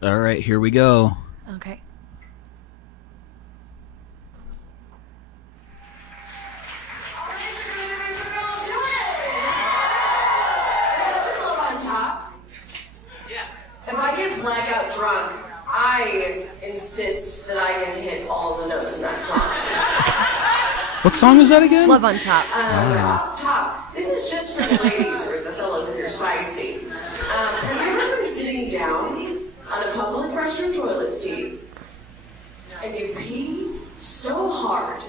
All right, here we go. Okay. If I get blackout drunk, I insist that I can hit all of the notes in that song. What song was that again? Love on Top. Top. This is just for the ladies or the fellas if you're spicy. Have you ever been sitting down on a public restroom toilet seat and you pee so hard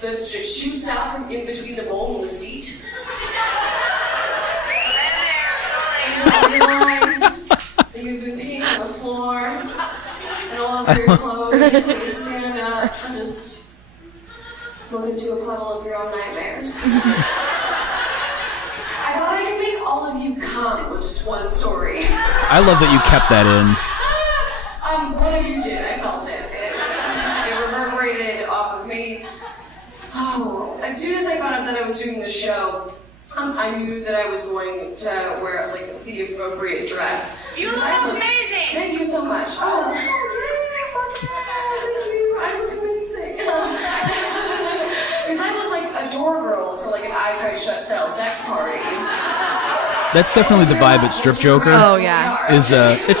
that it just shoots out from in between the bowl and the seat? And you realize that you've been peeing on the floor and all of your clothes until you stand up and just look into a puddle of your own nightmares. I thought I could make all of you come with just one story. I love that you kept that in. One of you did. I felt it. It reverberated off of me. Oh, as soon as I found out that I was doing the show, I knew that I was going to wear like the appropriate dress. You look amazing. Thank you so much. Oh, yeah, fuck yeah, thank you. I look amazing. Because I look like a door girl for like an Eyes Wide Shut style sex party. That's definitely the vibe at Strip Joker. Oh, yeah. It's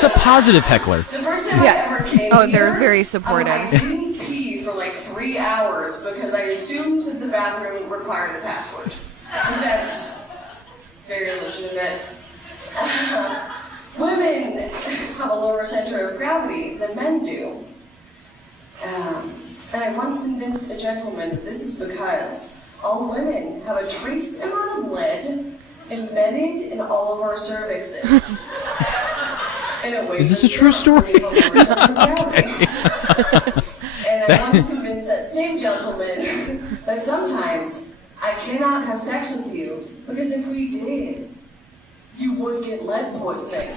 a positive heckler. The first time I ever came Oh, here, they're very supportive. I didn't pee for like 3 hours because I assumed that the bathroom required a password. And that's very legitimate. Women have a lower center of gravity than men do. And I once convinced a gentleman that this is because all women have a trace amount of lead embedded in all of our cervixes. Is this a true story? Okay. And I once convinced that same gentleman that sometimes I cannot have sex with you because if we did, you would get lead poisoning.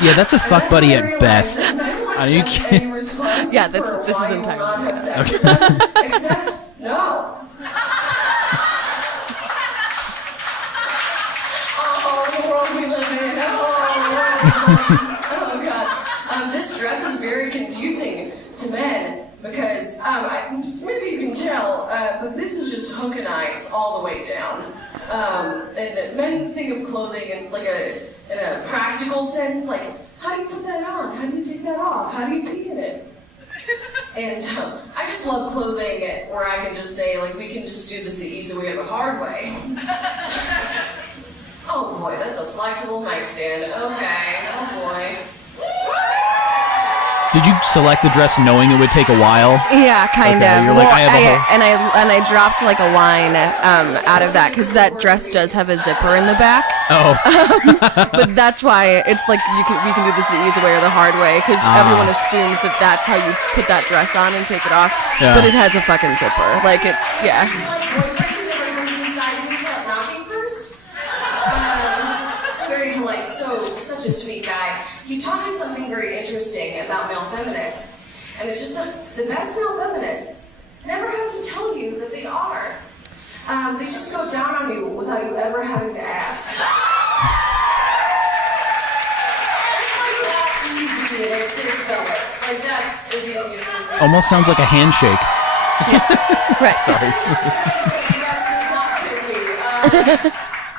Yeah, that's a fuck buddy at best. Are you kidding? Yeah, this is entirely Except no. Oh, the world we live in. Oh God. This dress is very confusing to men because maybe you can tell, but this is just hook and eyes all the way down. And men think of clothing in a practical sense, like how do you put that on? How do you take that off? How do you pee in it? And I just love clothing where I can just say, like, we can just do this the easy way or the hard way. Oh boy, that's a flexible nightstand. Okay, oh boy. Did you select the dress knowing it would take a while? Yeah, kind of. You're like, I have I dropped like a line out of that because that dress does have a zipper in the back. Oh. But that's why it's like we can do this the easy way or the hard way because everyone assumes that that's how you put that dress on and take it off. Yeah. But it has a fucking zipper. Like it's yeah. Like boyfriend who never comes inside me without knocking first. Very polite, such a sweet guy. He taught me something very interesting about male feminists, and it's just that the best male feminists never have to tell you that they are. They just go down on you without you ever having to ask. It's like that easy to exist, fellas. Like that's as easy as it can be. Almost sounds like a handshake. Right. Sorry.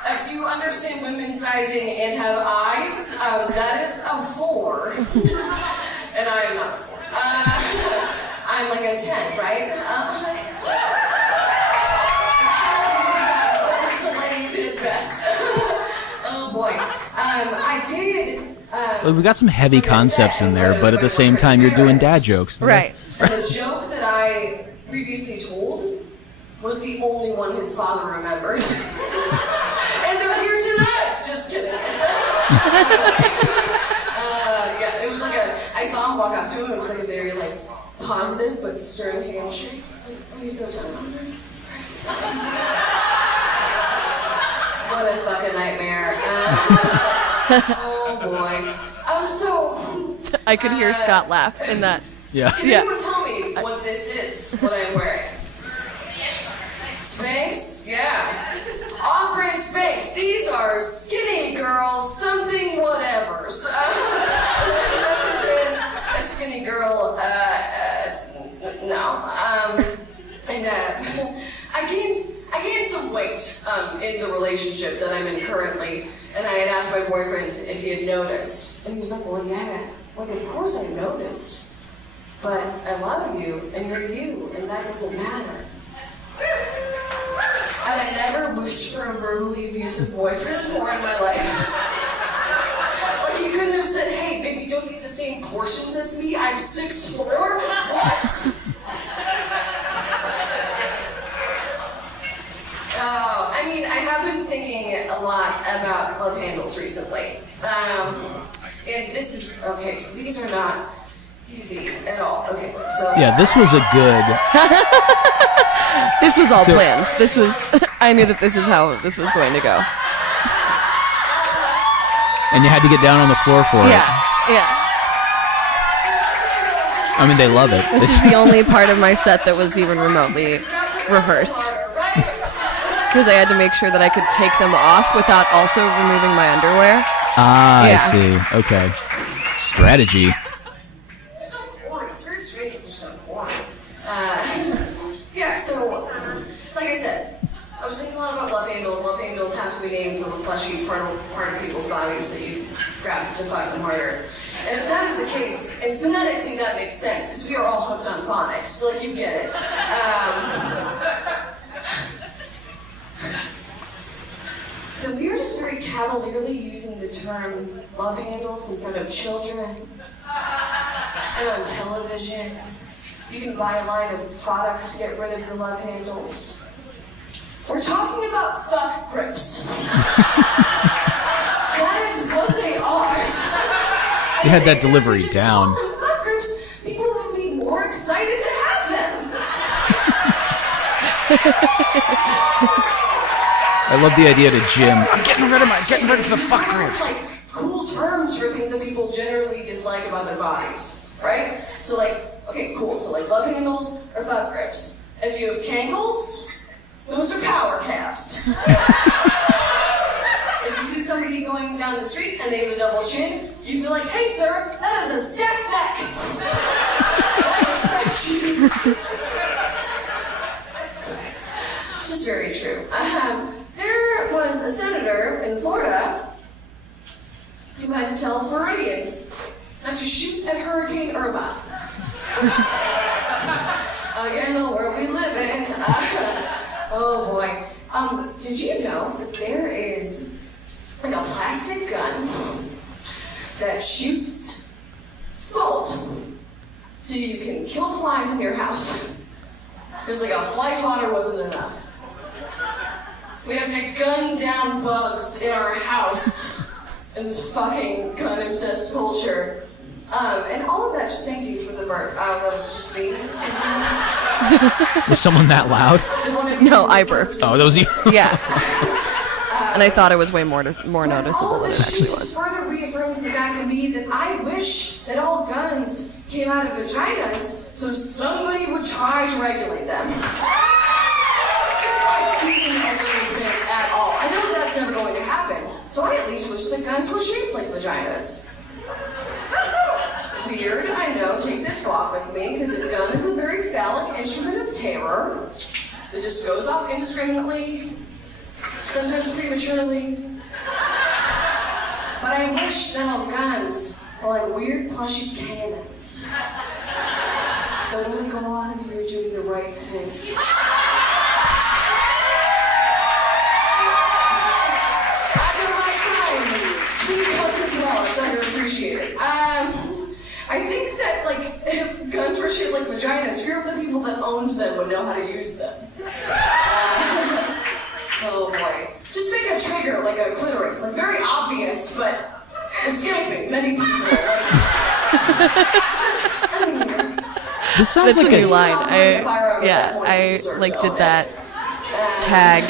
If you understand women's sizing and have eyes, that is a 4. And I am not a 4. I'm like a 10, right? Isolated at best. Oh boy. I did. We got some heavy concepts in there, but at the same time, you're doing dad jokes. Right. And the joke that I previously told was the only one his father remembered. And they're here tonight. Just kidding. Yeah, it was like I saw him walk up to him. It was like a very like positive but stern handshake. It's like, oh, you go down on me. What a fucking nightmare. Oh boy. So. I could hear Scott laugh in that. Yeah. Can anyone tell me what this is? What I'm wearing? Spanx? Yeah. Off-brand Spanx. These are skinny girls, something whatevers. I've never been a skinny girl, no. And I gained some weight in the relationship that I'm in currently, and I had asked my boyfriend if he had noticed. And he was like, well, yeah, like, of course I noticed. But I love you, and you're you, and that doesn't matter. And I never wished for a verbally abusive boyfriend more in my life. Like, he couldn't have said, hey, baby, don't eat the same portions as me. I'm 6'4". What? I mean, I have been thinking a lot about love handles recently. And this is, okay, so these are not easy at all. Okay, so... Yeah, this was a good... This was all planned. This was... I knew that this is how this was going to go. And you had to get down on the floor for it. Yeah. I mean, they love it. This is the only part of my set that was even remotely rehearsed. Because I had to make sure that I could take them off without also removing my underwear. Ah, Yeah. I see. Okay. Strategy. There's no porn. It's very strange that there's no porn. Yeah, so, like I said, I was thinking a lot about love handles. Love handles have to be named for the fleshy part of people's bodies that you grab to fuck them harder. And if that is the case, and phonetically that makes sense, because we are all hooked on phonics, so like you get it. Then we are just very cavalierly using the term love handles in front of children and on television. You can buy a line of products to get rid of your love handles. We're talking about fuck grips. That is what they are. You had that delivery down. If we just called them fuck grips, people would be more excited to have them. I love the idea to Jim. I'm getting rid of the fuck grips. Like cool terms for things that people generally dislike about their bodies, right? So like, okay, cool. So like love handles or fuck grips. If you have cankles, those are power calves. If you see somebody going down the street and they have a double chin, you can be like, hey sir, that is a stacked neck. I respect you. Which is very true. There was a senator in Florida who had to tell Floridians not to shoot at Hurricane Irma. Again, the world we live in. Oh boy. Did you know that there is like a plastic gun that shoots salt so you can kill flies in your house? Because like a fly swatter wasn't enough. We have to gun down bugs in our house in this fucking gun-obsessed culture. And all of that, thank you for the burp. That was just me. Was someone that loud? No, I burped. Oh, that was you. Yeah. And I thought it was way more noticeable than it actually was. Further reaffirms the fact to me that I wish that all guns came out of vaginas so somebody would try to regulate them. Just like even a little bit at all. I know that's never going to happen, so I at least wish that guns were shaped like vaginas. Weird, I know. Take this walk with me, because a gun is a very phallic instrument of terror that just goes off indiscriminately, sometimes prematurely. But I wish that all guns were like weird plushy cannons that would only go off if you were doing the right thing. After my time, speed cuts as well. It's underappreciated. I think that, like, if guns were shaped like vaginas, few of the people that owned them would know how to use them. Oh boy. Just make a trigger like a clitoris, like very obvious, but escaping many people. Like, This sounds That's like a new line. I like did that tag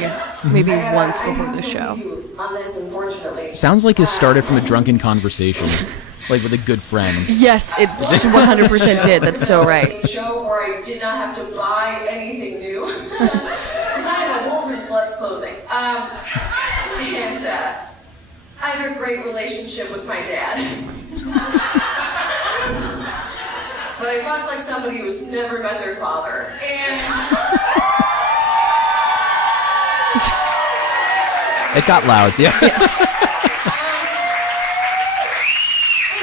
maybe once before the show. On this, unfortunately. Sounds like it started from a drunken conversation, like with a good friend. Yes, it just 100% did. That's so right. Show where I did not have to buy anything new. Because I have loves clothing. And I have a great relationship with my dad. But I fucked like somebody who's never met their father. And It got loud. Yeah. and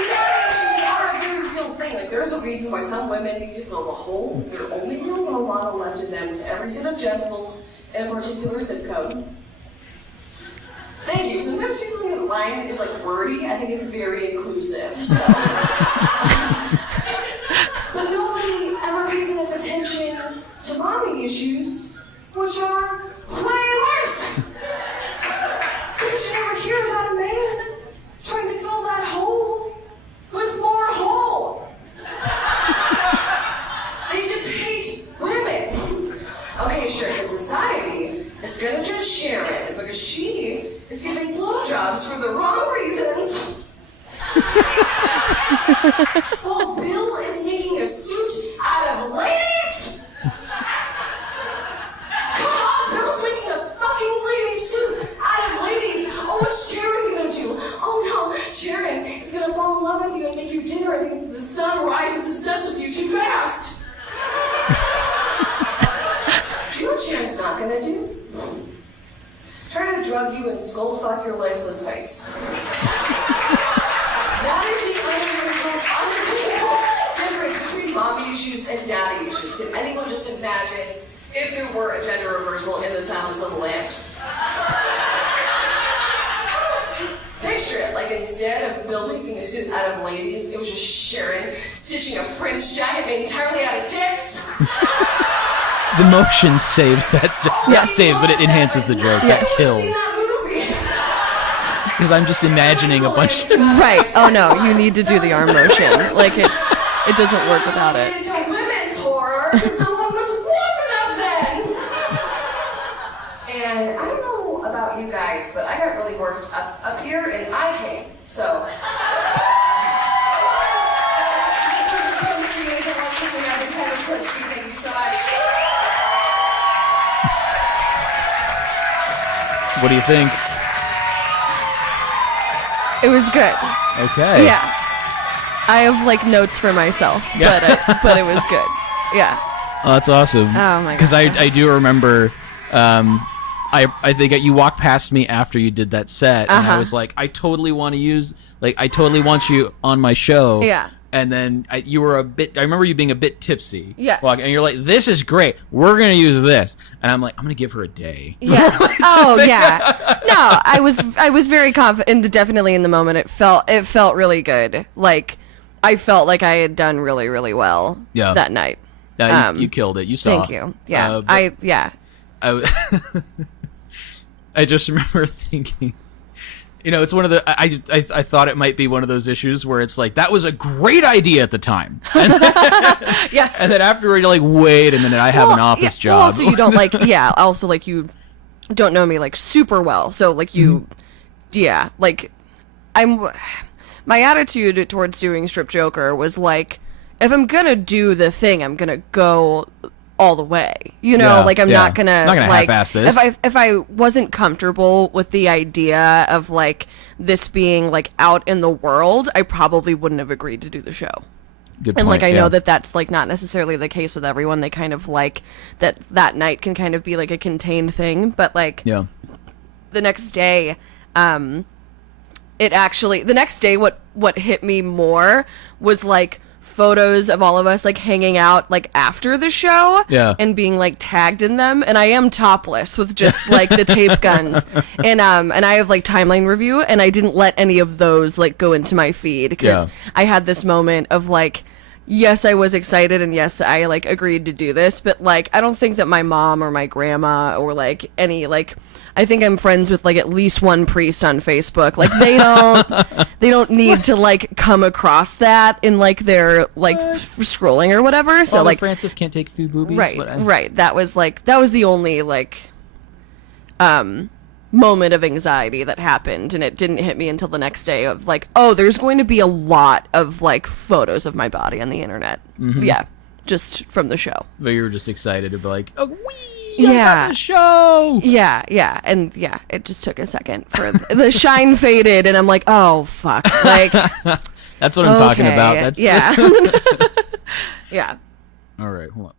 daddy issues are a very real thing. Like, there's a reason why some women need to fill a hole. They're only really a lot left in them with every set of genitals in a particular zip code. Thank you. Sometimes people think the line is like wordy. I think it's very inclusive. So, but nobody ever pays enough attention to mommy issues, which are way worse. Because you never hear about a man trying to fill that hole with more hole. They just hate women. Okay, sure, because society is gonna judge Sharon because she is giving blowjobs for the wrong reasons. While Bill is making a suit out of ladies. Come on, Bill's making a fucking lady suit out of ladies. Oh, what's Sharon gonna do? Oh no, Sharon is gonna fall in love with you and make you dinner and then the sun rises and sets with you too fast. Do you know what Sharon's not gonna do? Try to drug you and skull fuck your lifeless face. That is the unbelievable difference between mommy issues and daddy issues. Can anyone just imagine if there were a gender reversal in the Silence of the Lambs? Picture it, like instead of Bill making a suit out of ladies, it was just Sharon stitching a French jacket made entirely out of dicks. The motion saves that. Not saves, but it enhances the joke. That kills. Because I'm just imagining a bunch of... Right. Oh no, you need to do the arm motion. Like it doesn't work without it. It's a women's horror, because no one was warm enough then. And I don't know about you guys, but I got really worked up here, and I came. So. This was as good for you as it was for me. I've been Kendall Klitzke. Thank you so much. What do you think? It was good. Okay. Yeah. I have like notes for myself, but it was good. Yeah. Oh, that's awesome. Oh my god. Because I do remember, I think you walked past me after you did that set, and I was like, I totally want you on my show. Yeah. And then you were I remember you being a bit tipsy. Yeah. And you're like, this is great. We're going to use this. And I'm like, I'm going to give her a day. Yeah. Oh yeah. No, I was very confident. Definitely in the moment, it felt really good. Like I felt like I had done really, really well that night. You killed it. You saw. Thank you. Yeah. I just remember thinking, it's one of the I thought it might be one of those issues where it's like that was a great idea at the time, and then, yes, and then afterward you're like, wait a minute, I have an office job. Well, also you don't also like you don't know me like super well, so like you, like my attitude towards doing Strip Joker was like, if I'm gonna do the thing, I'm gonna go all the way, like I'm not gonna like half-ass this. if I wasn't comfortable with the idea of like this being like out in the world, I probably wouldn't have agreed to do the show. Good and point, like I know that that's like not necessarily the case with everyone. They kind of like that night can kind of be like a contained thing, but like the next day, the next day what hit me more was like photos of all of us like hanging out like after the show and being like tagged in them, and I am topless with just like the tape guns and I have like timeline review, and I didn't let any of those like go into my feed because I had this moment of like, yes, I was excited, and yes, I like agreed to do this, but like I don't think that my mom or my grandma or like any like, I think I'm friends with like at least one priest on Facebook. Like they don't need to like come across that in like their like scrolling or whatever. So like Francis can't take food boobies. Right. That was the only like moment of anxiety that happened, and it didn't hit me until the next day of like, oh, there's going to be a lot of like photos of my body on the internet. Yeah, just from the show. But you were just excited to be like, oh, wee. Yeah. The show. Yeah. And yeah, it just took a second for the shine faded and I'm like, oh fuck. Like that's what I'm talking about. That's yeah. Yeah. All right, hold on.